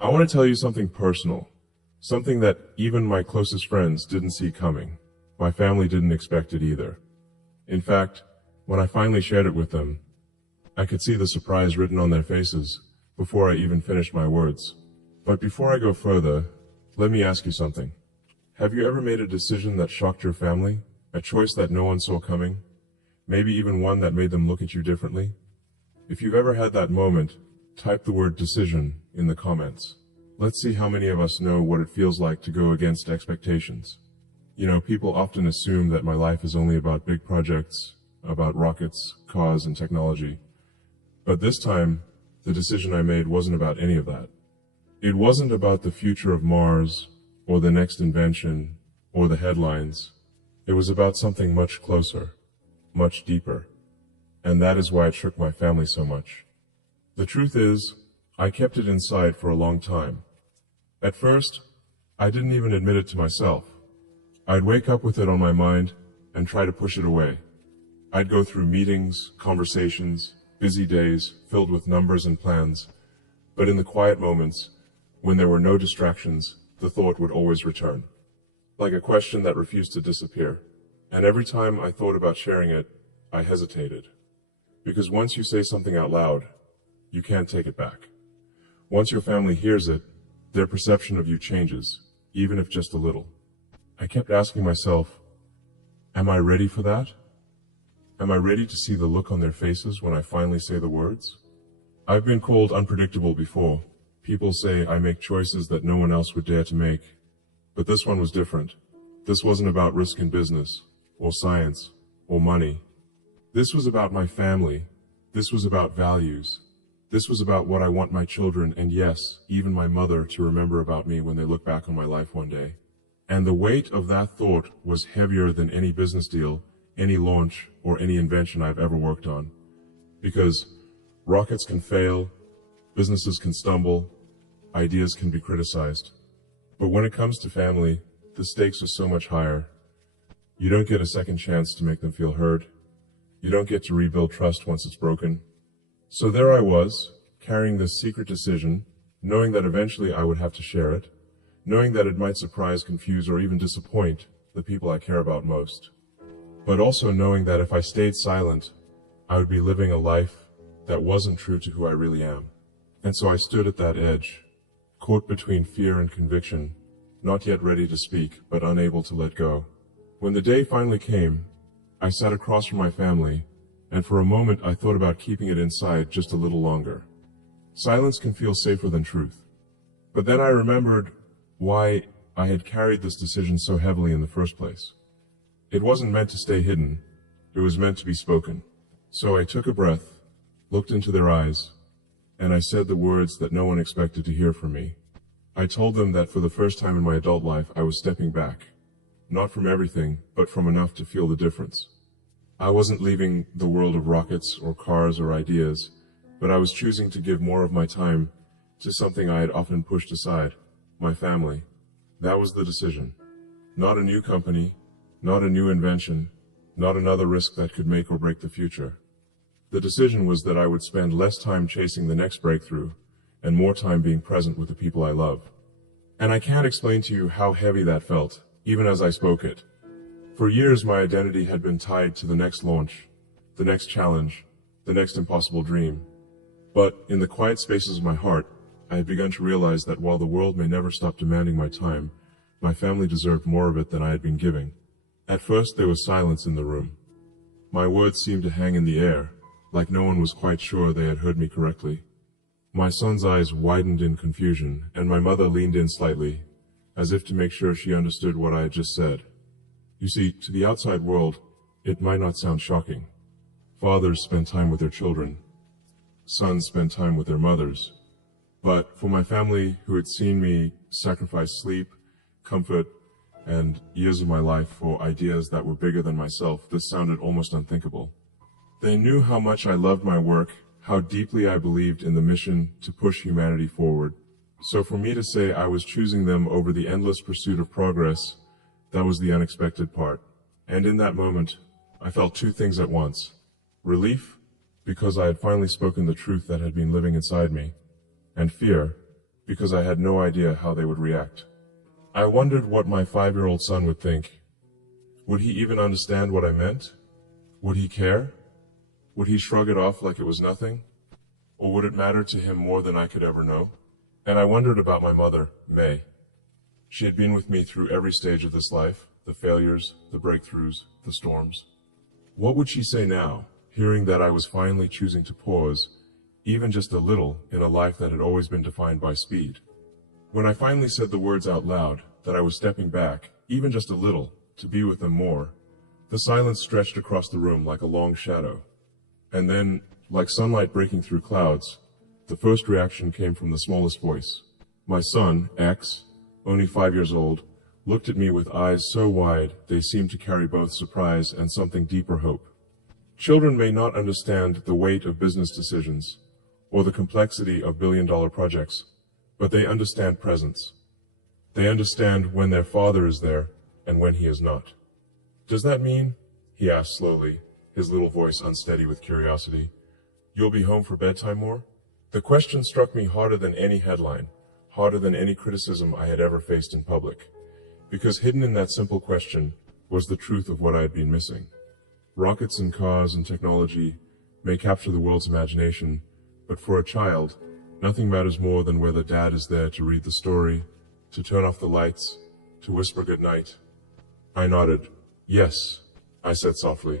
I want to tell you something personal, something that even my closest friends didn't see coming. My family didn't expect it either. In fact, when I finally shared it with them, I could see the surprise written on their faces before I even finished my words. But before I go further, let me ask you something. Have you ever made a decision that shocked your family? A choice that no one saw coming? Maybe even one that made them look at you differently? If you've ever had that moment, type the word decision in the comments. Let's see how many of us know what it feels like to go against expectations. People often assume that my life is only about big projects, about rockets, cars, and technology. But this time, the decision I made wasn't about any of that. It wasn't about the future of Mars, or the next invention, or the headlines. It was about something much closer, much deeper. And that is why it shook my family so much. The truth is, I kept it inside for a long time. At first, I didn't even admit it to myself. I'd wake up with it on my mind and try to push it away. I'd go through meetings, conversations, busy days filled with numbers and plans. But in the quiet moments, when there were no distractions, the thought would always return, like a question that refused to disappear. And every time I thought about sharing it, I hesitated. Because once you say something out loud, you can't take it back. Once your family hears it, their perception of you changes, even if just a little. I kept asking myself, am I ready for that? Am I ready to see the look on their faces when I finally say the words? I've been called unpredictable before. People say I make choices that no one else would dare to make. But this one was different. This wasn't about risk in business, or science, or money. This was about my family. This was about values. This was about what I want my children, and yes, even my mother, to remember about me when they look back on my life one day. And the weight of that thought was heavier than any business deal, any launch, or any invention I've ever worked on. Because rockets can fail, businesses can stumble, ideas can be criticized. But when it comes to family, the stakes are so much higher. You don't get a second chance to make them feel heard. You don't get to rebuild trust once it's broken. So there I was, carrying this secret decision, knowing that eventually I would have to share it, knowing that it might surprise, confuse, or even disappoint the people I care about most. But also knowing that if I stayed silent, I would be living a life that wasn't true to who I really am. And so I stood at that edge, caught between fear and conviction, not yet ready to speak, but unable to let go. When the day finally came, I sat across from my family, and for a moment I thought about keeping it inside just a little longer. Silence can feel safer than truth. But then I remembered why I had carried this decision so heavily in the first place. It wasn't meant to stay hidden, it was meant to be spoken. So I took a breath, looked into their eyes, and I said the words that no one expected to hear from me. I told them that for the first time in my adult life I was stepping back, not from everything, but from enough to feel the difference. I wasn't leaving the world of rockets or cars or ideas, but I was choosing to give more of my time to something I had often pushed aside, my family. That was the decision. Not a new company, not a new invention, not another risk that could make or break the future. The decision was that I would spend less time chasing the next breakthrough and more time being present with the people I love. And I can't explain to you how heavy that felt, even as I spoke it. For years, my identity had been tied to the next launch, the next challenge, the next impossible dream. But in the quiet spaces of my heart, I had begun to realize that while the world may never stop demanding my time, my family deserved more of it than I had been giving. At first, there was silence in the room. My words seemed to hang in the air, like no one was quite sure they had heard me correctly. My son's eyes widened in confusion, and my mother leaned in slightly, as if to make sure she understood what I had just said. You see, to the outside world, it might not sound shocking. Fathers spend time with their children. Sons spend time with their mothers. But for my family, who had seen me sacrifice sleep, comfort, and years of my life for ideas that were bigger than myself, this sounded almost unthinkable. They knew how much I loved my work, how deeply I believed in the mission to push humanity forward. So for me to say I was choosing them over the endless pursuit of progress, that was the unexpected part. And in that moment, I felt two things at once. Relief, because I had finally spoken the truth that had been living inside me, and fear, because I had no idea how they would react. I wondered what my 5-year-old son would think. Would he even understand what I meant? Would he care? Would he shrug it off like it was nothing? Or would it matter to him more than I could ever know? And I wondered about my mother, May. She had been with me through every stage of this life, the failures, the breakthroughs, the storms. What would she say now, hearing that I was finally choosing to pause, even just a little, in a life that had always been defined by speed? When I finally said the words out loud, that I was stepping back, even just a little, to be with them more, the silence stretched across the room like a long shadow. And then, like sunlight breaking through clouds, the first reaction came from the smallest voice. My son, X, only 5 years old, looked at me with eyes so wide they seemed to carry both surprise and something deeper hope. Children may not understand the weight of business decisions or the complexity of billion-dollar projects, but they understand presence. They understand when their father is there and when he is not. Does that mean, he asked slowly, his little voice unsteady with curiosity, you'll be home for bedtime more? The question struck me harder than any headline, harder than any criticism I had ever faced in public, because hidden in that simple question was the truth of what I had been missing. Rockets and cars and technology may capture the world's imagination, but for a child, nothing matters more than whether dad is there to read the story, to turn off the lights, to whisper goodnight. I nodded. Yes, I said softly.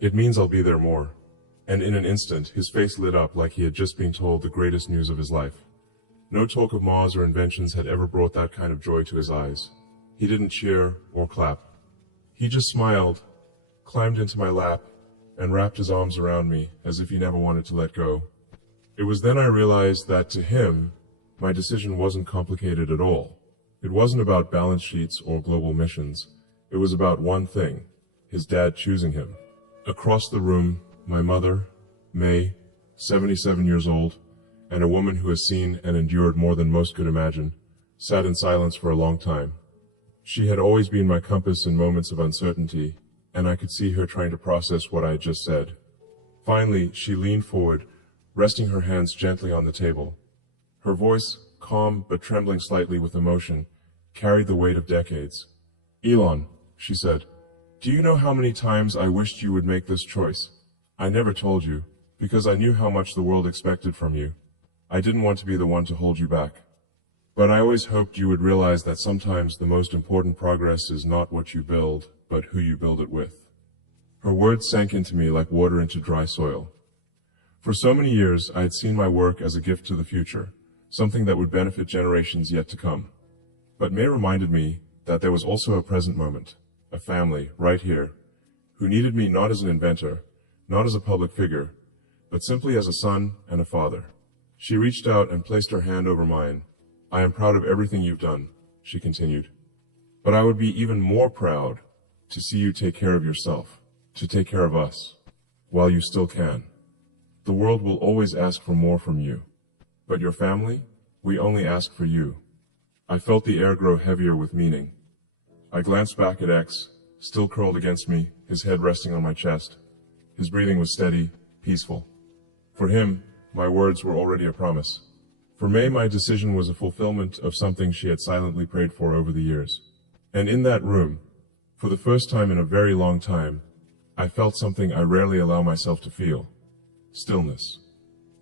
It means I'll be there more. And in an instant, his face lit up like he had just been told the greatest news of his life. No talk of Mars or inventions had ever brought that kind of joy to his eyes. He didn't cheer or clap. He just smiled, climbed into my lap, and wrapped his arms around me as if he never wanted to let go. It was then I realized that to him, my decision wasn't complicated at all. It wasn't about balance sheets or global missions. It was about one thing, his dad choosing him. Across the room, my mother, May, 77 years old, and a woman who has seen and endured more than most could imagine, sat in silence for a long time. She had always been my compass in moments of uncertainty, and I could see her trying to process what I had just said. Finally, she leaned forward, resting her hands gently on the table. Her voice, calm but trembling slightly with emotion, carried the weight of decades. Elon, she said, do you know how many times I wished you would make this choice? I never told you, because I knew how much the world expected from you. I didn't want to be the one to hold you back. But I always hoped you would realize that sometimes the most important progress is not what you build, but who you build it with. Her words sank into me like water into dry soil. For so many years, I had seen my work as a gift to the future, something that would benefit generations yet to come. But May reminded me that there was also a present moment, a family, right here, who needed me not as an inventor, not as a public figure, but simply as a son and a father. She reached out and placed her hand over mine. I am proud of everything you've done, she continued. But I would be even more proud to see you take care of yourself, to take care of us, while you still can. The world will always ask for more from you. But your family, we only ask for you. I felt the air grow heavier with meaning. I glanced back at X, still curled against me, his head resting on my chest. His breathing was steady, peaceful. For him, my words were already a promise. For May, my decision was a fulfillment of something she had silently prayed for over the years. And in that room, for the first time in a very long time, I felt something I rarely allow myself to feel. Stillness.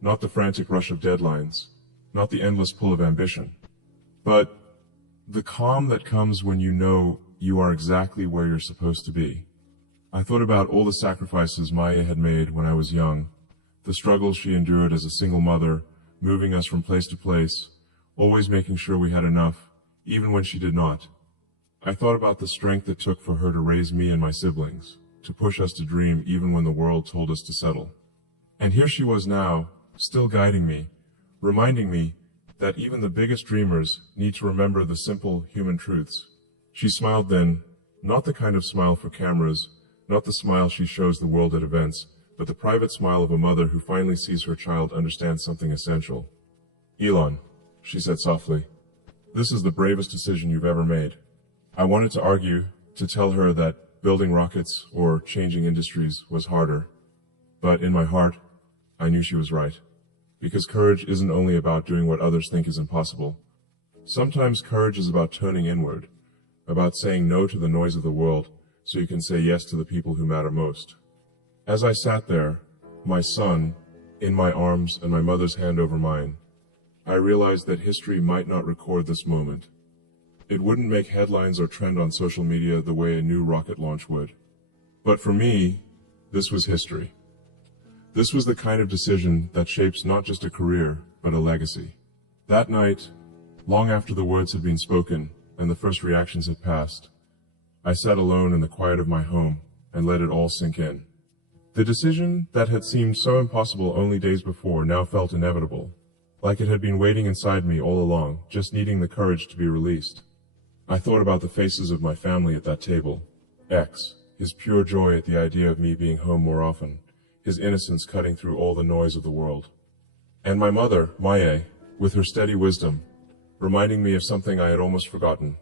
Not the frantic rush of deadlines, not the endless pull of ambition, but the calm that comes when you know you are exactly where you're supposed to be. I thought about all the sacrifices Maya had made when I was young, the struggles she endured as a single mother, moving us from place to place, always making sure we had enough, even when she did not. I thought about the strength it took for her to raise me and my siblings, to push us to dream even when the world told us to settle. And here she was now, still guiding me, reminding me that even the biggest dreamers need to remember the simple human truths. She smiled then, not the kind of smile for cameras, not the smile she shows the world at events, but the private smile of a mother who finally sees her child understand something essential. Elon, she said softly, this is the bravest decision you've ever made. I wanted to argue, to tell her that building rockets or changing industries was harder. But in my heart, I knew she was right. Because courage isn't only about doing what others think is impossible. Sometimes courage is about turning inward, about saying no to the noise of the world so you can say yes to the people who matter most. As I sat there, my son in my arms and my mother's hand over mine, I realized that history might not record this moment. It wouldn't make headlines or trend on social media the way a new rocket launch would. But for me, this was history. This was the kind of decision that shapes not just a career, but a legacy. That night, long after the words had been spoken and the first reactions had passed, I sat alone in the quiet of my home and let it all sink in. The decision that had seemed so impossible only days before now felt inevitable, like it had been waiting inside me all along, just needing the courage to be released. I thought about the faces of my family at that table. X, his pure joy at the idea of me being home more often, his innocence cutting through all the noise of the world. And my mother, Maya, with her steady wisdom, reminding me of something I had almost forgotten,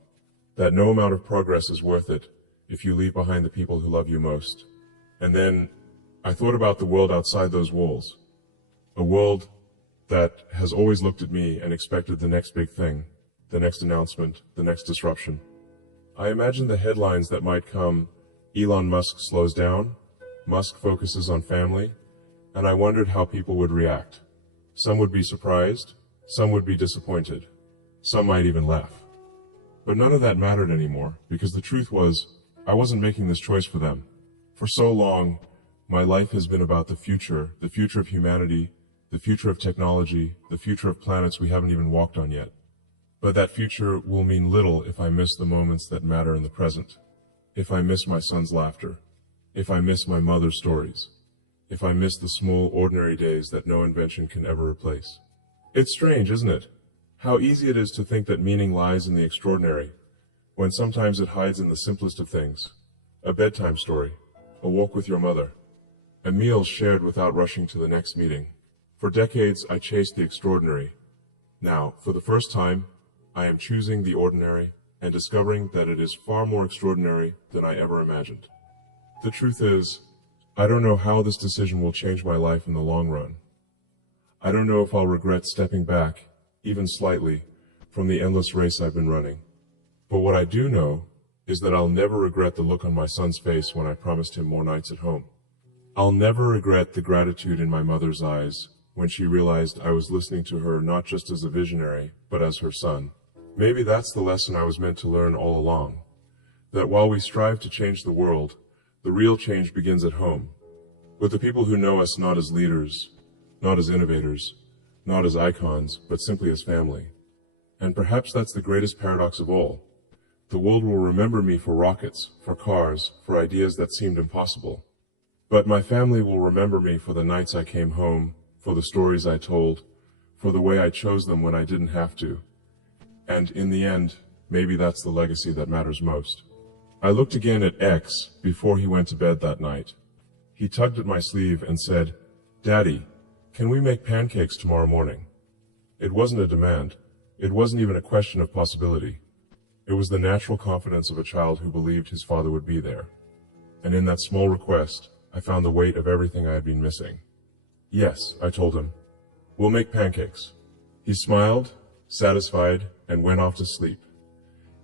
that no amount of progress is worth it if you leave behind the people who love you most. And then I thought about the world outside those walls, a world that has always looked at me and expected the next big thing, the next announcement, the next disruption. I imagined the headlines that might come: Elon Musk slows down, Musk focuses on family, and I wondered how people would react. Some would be surprised, some would be disappointed, some might even laugh. But none of that mattered anymore, because the truth was, I wasn't making this choice for them. For so long, my life has been about the future of humanity, the future of technology, the future of planets we haven't even walked on yet. But that future will mean little if I miss the moments that matter in the present. If I miss my son's laughter. If I miss my mother's stories. If I miss the small, ordinary days that no invention can ever replace. It's strange, isn't it? How easy it is to think that meaning lies in the extraordinary, when sometimes it hides in the simplest of things. A bedtime story, a walk with your mother, a meal shared without rushing to the next meeting. For decades, I chased the extraordinary. Now, for the first time, I am choosing the ordinary and discovering that it is far more extraordinary than I ever imagined. The truth is, I don't know how this decision will change my life in the long run. I don't know if I'll regret stepping back, even slightly, from the endless race I've been running. But what I do know is that I'll never regret the look on my son's face when I promised him more nights at home. I'll never regret the gratitude in my mother's eyes when she realized I was listening to her not just as a visionary, but as her son. Maybe that's the lesson I was meant to learn all along. That while we strive to change the world, the real change begins at home, with the people who know us not as leaders, not as innovators, not as icons, but simply as family. And perhaps that's the greatest paradox of all. The world will remember me for rockets, for cars, for ideas that seemed impossible. But my family will remember me for the nights I came home, for the stories I told, for the way I chose them when I didn't have to. And in the end, maybe that's the legacy that matters most. I looked again at X before he went to bed that night. He tugged at my sleeve and said, "Daddy, can we make pancakes tomorrow morning?" It wasn't a demand. It wasn't even a question of possibility. It was the natural confidence of a child who believed his father would be there. And in that small request, I found the weight of everything I had been missing. "Yes," I told him. "We'll make pancakes." He smiled, satisfied, and went off to sleep.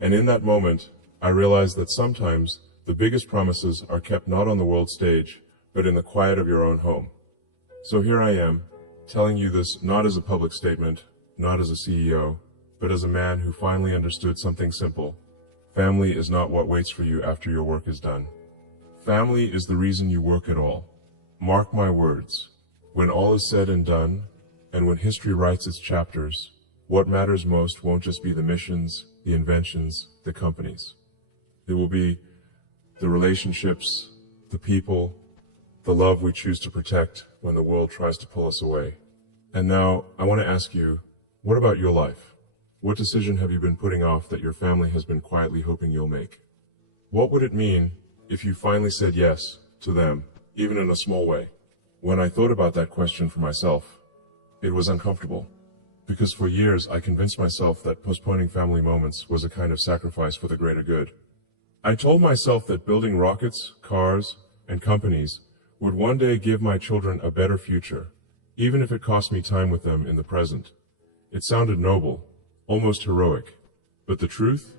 And in that moment, I realized that sometimes the biggest promises are kept not on the world stage, but in the quiet of your own home. So here I am, telling you this not as a public statement, not as a CEO, but as a man who finally understood something simple. Family is not what waits for you after your work is done. Family is the reason you work at all. Mark my words. When all is said and done, and when history writes its chapters, what matters most won't just be the missions, the inventions, the companies. It will be the relationships, the people, the love we choose to protect when the world tries to pull us away. And now, I want to ask you, what about your life? What decision have you been putting off that your family has been quietly hoping you'll make? What would it mean if you finally said yes to them, even in a small way? When I thought about that question for myself, it was uncomfortable. Because for years I convinced myself that postponing family moments was a kind of sacrifice for the greater good. I told myself that building rockets, cars, and companies would one day give my children a better future, even if it cost me time with them in the present. It sounded noble, almost heroic. But the truth?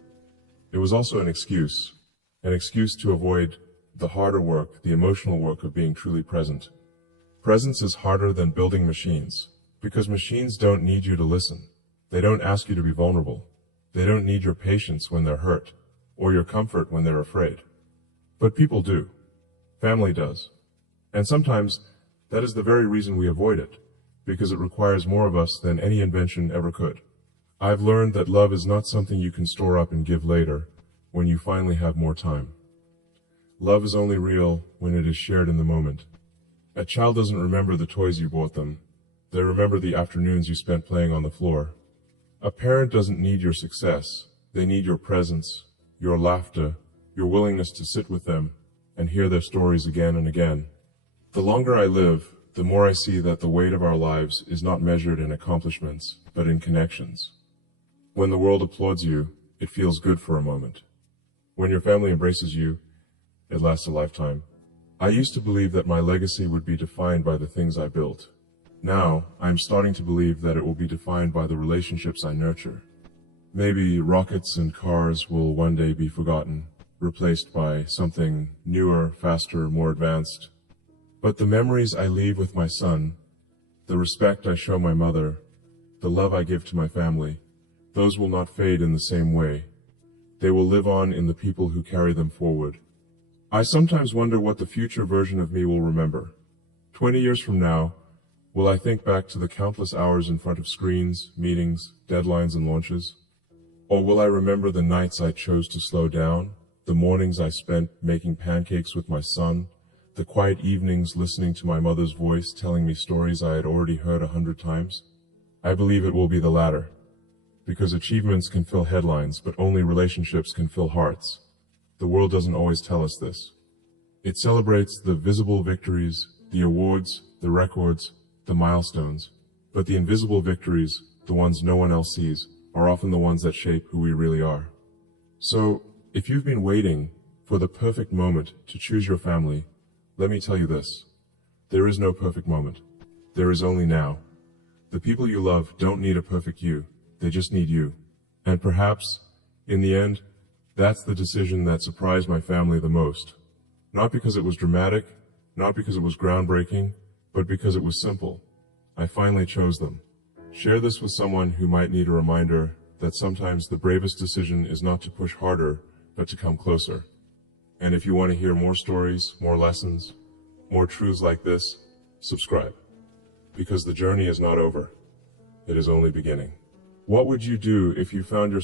It was also an excuse to avoid the harder work, the emotional work of being truly present. Presence is harder than building machines, because machines don't need you to listen. They don't ask you to be vulnerable. They don't need your patience when they're hurt, or your comfort when they're afraid. But people do. Family does. And sometimes, that is the very reason we avoid it, because it requires more of us than any invention ever could. I've learned that love is not something you can store up and give later, when you finally have more time. Love is only real when it is shared in the moment. A child doesn't remember the toys you bought them. They remember the afternoons you spent playing on the floor. A parent doesn't need your success. They need your presence, your laughter, your willingness to sit with them and hear their stories again and again. The longer I live, the more I see that the weight of our lives is not measured in accomplishments, but in connections. When the world applauds you, it feels good for a moment. When your family embraces you, it lasts a lifetime. I used to believe that my legacy would be defined by the things I built. Now, I am starting to believe that it will be defined by the relationships I nurture. Maybe rockets and cars will one day be forgotten, replaced by something newer, faster, more advanced. But the memories I leave with my son, the respect I show my mother, the love I give to my family, those will not fade in the same way. They will live on in the people who carry them forward. I sometimes wonder what the future version of me will remember. 20 years from now, will I think back to the countless hours in front of screens, meetings, deadlines, and launches? Or will I remember the nights I chose to slow down, the mornings I spent making pancakes with my son, the quiet evenings listening to my mother's voice telling me stories I had already heard 100 times? I believe it will be the latter. Because achievements can fill headlines, but only relationships can fill hearts. The world doesn't always tell us this. It celebrates the visible victories, the awards, the records, the milestones. But the invisible victories, the ones no one else sees, are often the ones that shape who we really are. So, if you've been waiting for the perfect moment to choose your family, let me tell you this. There is no perfect moment. There is only now. The people you love don't need a perfect you. They just need you. And perhaps, in the end, that's the decision that surprised my family the most. Not because it was dramatic, not because it was groundbreaking, but because it was simple. I finally chose them. Share this with someone who might need a reminder that sometimes the bravest decision is not to push harder, but to come closer. And if you want to hear more stories, more lessons, more truths like this, subscribe. Because the journey is not over. It is only beginning. What would you do if you found yourself